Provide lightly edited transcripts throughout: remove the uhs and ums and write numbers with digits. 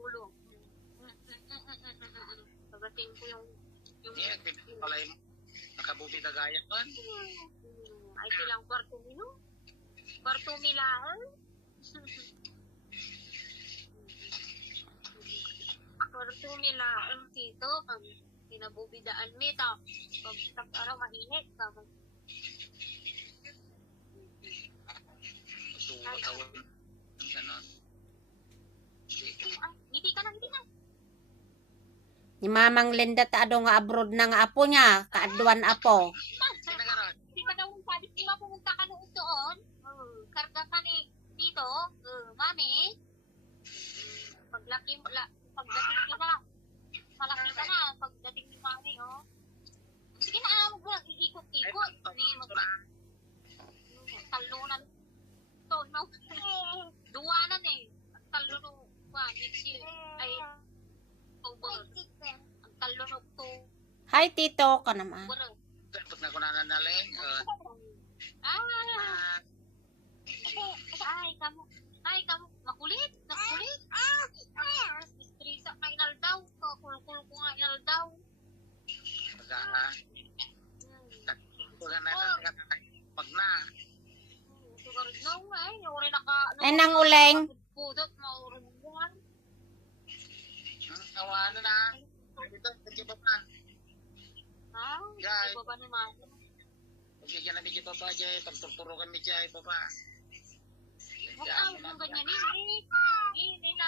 Gulo. Pagating ko yung palay mo. Nakabubi na gaya man. ay silang kwarto milaan. Kwarto milaan dito pag pinabubidaan mi ta pag tag-araw mainit ka Tawag ganon. Ngiti ka na. Ni Mamang Linda taado nga abroad na nga apo niya, kaadwan apo. Di pa daw sabi ko pumunta ka noon doon. Karga ka ni dito, mami. Pagdating ko na, malaki ka na. Pagdating ni mami, oh. Sige na, huwag iikot-ikot. Talunan. No. Duwanan eh. Talunan. Next year. Ay, October. Ang talunan to. Hi, Tito, ka naman. Dapat na ko nananaling. Ay, kamu. Makulit. Istrisa ka inaldaw. Kulkul ko nga inaldaw. Pag na. Ay, nang uleng. Pudot, maurin buwan. Awa na. Ito, nagkibaban. Ha? Guys. Iba ba ni mami? Bigyan na medyo baba dyan. Pagtuturukan medyo ay baba. Huwag ganyan eh.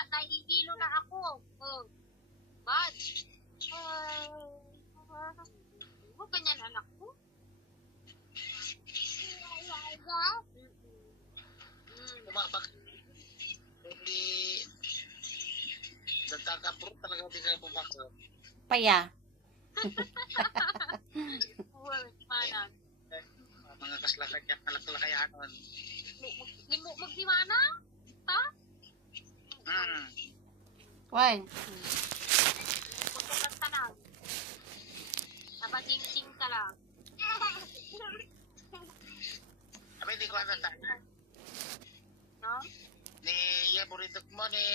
Nahihilo na ako. Bad. Huwag ganyan anak ko. Bak hindi nagkaka-proof talaga hindi kayo pumakso. Paya. Manang. Mga kaslakan niya, kalakalayanon. Magdimana? Ha? Why? Punta ka lang. Nabasing-sing ka lang. Tapi hindi ko ano sana. No? Ni Yaburitok mo ni